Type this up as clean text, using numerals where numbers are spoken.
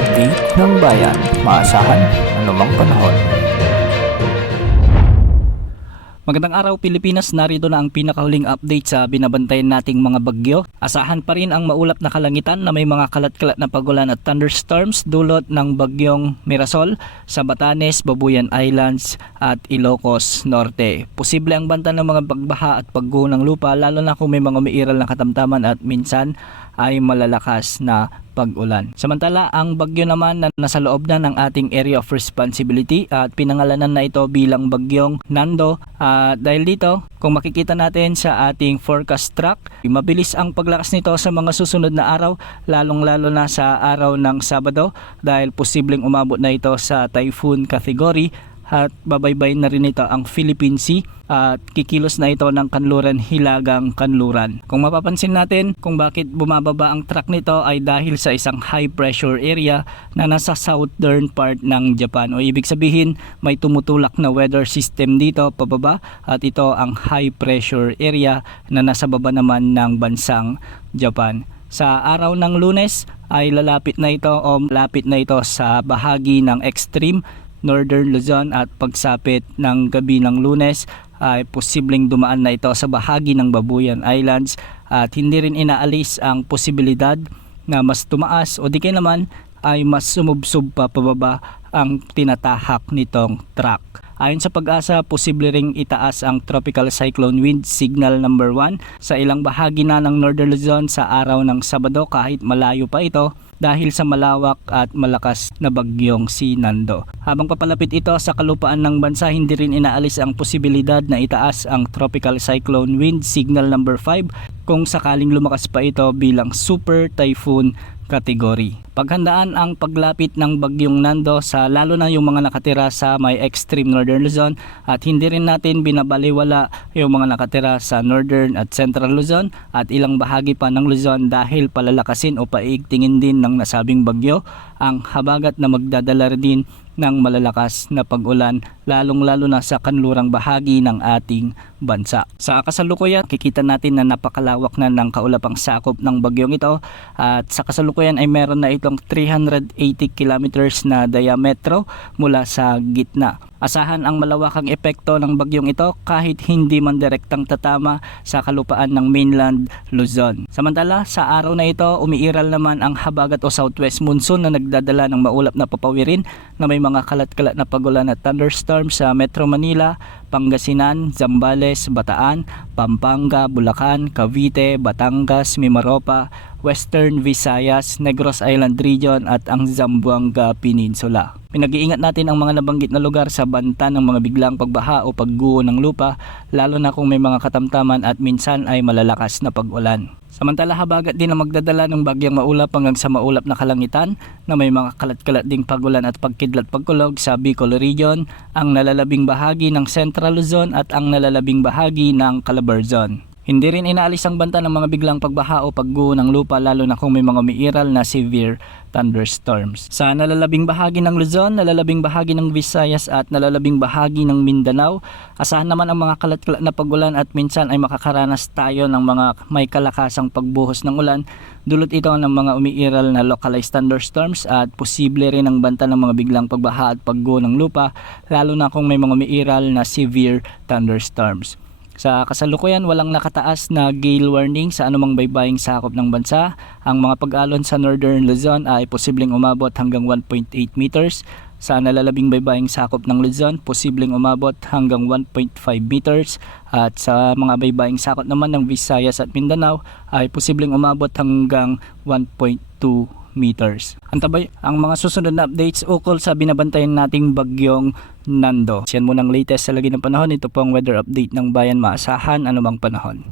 update ng bayan. Maasahan anumang panahon. Magandang araw Pilipinas, narito na ang pinakahuling update sa binabantayan nating mga bagyo. Asahan pa rin ang maulap na kalangitan na may mga kalat-kalat na pagulan at thunderstorms dulot ng bagyong Mirasol sa Batanes, Babuyan Islands at Ilocos Norte. Posible ang banta ng mga bagbaha at pagguho ng lupa lalo na kung may mga umiiral na katamtaman at minsan ay malalakas na pag-ulan. Samantala, ang bagyo naman na nasa loob na ng ating area of responsibility at pinangalanan na ito bilang bagyong Nando. Dahil dito, kung makikita natin sa ating forecast track, mabilis ang paglakas nito sa mga susunod na araw, lalong-lalo na sa araw ng Sabado dahil posibleng umabot na ito sa typhoon category at babaybay na rin ito ang Philippine Sea at kikilos na ito ng kanluran hilagang kanluran. Kung mapapansin natin kung bakit bumababa ang track nito ay dahil sa isang high pressure area na nasa southern part ng Japan, o ibig sabihin may tumutulak na weather system dito pababa at ito ang high pressure area na nasa baba naman ng bansang Japan. Sa araw ng Lunes ay lalapit na ito o lapit na ito sa bahagi ng extreme Northern Luzon at pagsapit ng gabi ng Lunes ay posibleng dumaan na ito sa bahagi ng Babuyan Islands at hindi rin inaalis ang posibilidad na mas tumaas o di kaya naman ay mas sumubsob pa pababa ang tinatahak nitong track. Ayon sa Pag-asa, posible ring itaas ang tropical cyclone wind signal number 1 sa ilang bahagi na ng Northern Luzon sa araw ng Sabado kahit malayo pa ito dahil sa malawak at malakas na bagyong si Nando. Habang papalapit ito sa kalupaan ng bansa, hindi rin inaalis ang posibilidad na itaas ang tropical cyclone wind signal number 5 kung sakaling lumakas pa ito bilang super typhoon category. Paghandaan ang paglapit ng bagyong Nando sa lalo na yung mga nakatira sa may extreme Northern Luzon at hindi rin natin binabaliwala yung mga nakatira sa Northern at Central Luzon at ilang bahagi pa ng Luzon dahil palalakasin o paigtingin din ng nasabing bagyo ang habagat na magdadala din ng malalakas na pag-ulan lalong-lalo na sa kanlurang bahagi ng ating bansa. Sa kasalukuyan, kikita natin na napakalawak na ng kaulapang sakop ng bagyong ito at sa kasalukuyan ay meron na itong 380 kilometers na diametro mula sa gitna. Asahan ang malawakang epekto ng bagyong ito kahit hindi man direktang tatama sa kalupaan ng mainland Luzon. Samantala, sa araw na ito, umiiral naman ang habagat o southwest monsoon na nagdadala ng maulap na papawirin na may mga kalat-kalat na pagulan at thunderstorms sa Metro Manila, Pangasinan, Zambales, Bataan, Pampanga, Bulacan, Cavite, Batangas, Mimaropa, Western Visayas, Negros Island Region at ang Zamboanga Peninsula. Pinag-iingat natin ang mga nabanggit na lugar sa banta ng mga biglang pagbaha o pagguho ng lupa lalo na kung may mga katamtaman at minsan ay malalakas na pag-ulan. Samantala, habagat din ang magdadala ng bagyang maulap hanggang sa maulap na kalangitan na may mga kalat-kalat ding pagulan at pagkidlat pagkulog sa Bicol Region, ang nalalabing bahagi ng Central Luzon at ang nalalabing bahagi ng Calabarzon. Hindi rin inaalis ang banta ng mga biglang pagbaha o pagguho ng lupa lalo na kung may mga umiiral na severe thunderstorms. Sa nalalabing bahagi ng Luzon, nalalabing bahagi ng Visayas at nalalabing bahagi ng Mindanao, asahan naman ang mga kalat-kalat na pagulan at minsan ay makakaranas tayo ng mga may kalakasang pagbuhos ng ulan. Dulot ito ng mga umiiral na localized thunderstorms at posible rin ang banta ng mga biglang pagbaha at pagguho ng lupa lalo na kung may mga umiiral na severe thunderstorms. Sa kasalukuyan, walang nakataas na gale warning sa anumang baybaying sakop ng bansa. Ang mga pag-alon sa Northern Luzon ay posibleng umabot hanggang 1.8 meters. Sa nalalabing baybaying sakop ng Luzon, posibleng umabot hanggang 1.5 meters. At sa mga baybaying sakop naman ng Visayas at Mindanao ay posibleng umabot hanggang 1.2 meters. Antabay ang mga susunod na updates ukol sa binabantayan nating bagyong Nando. Yan muna ang latest sa lagi ng panahon. Ito po ang weather update ng bayan, maasahan anumang panahon.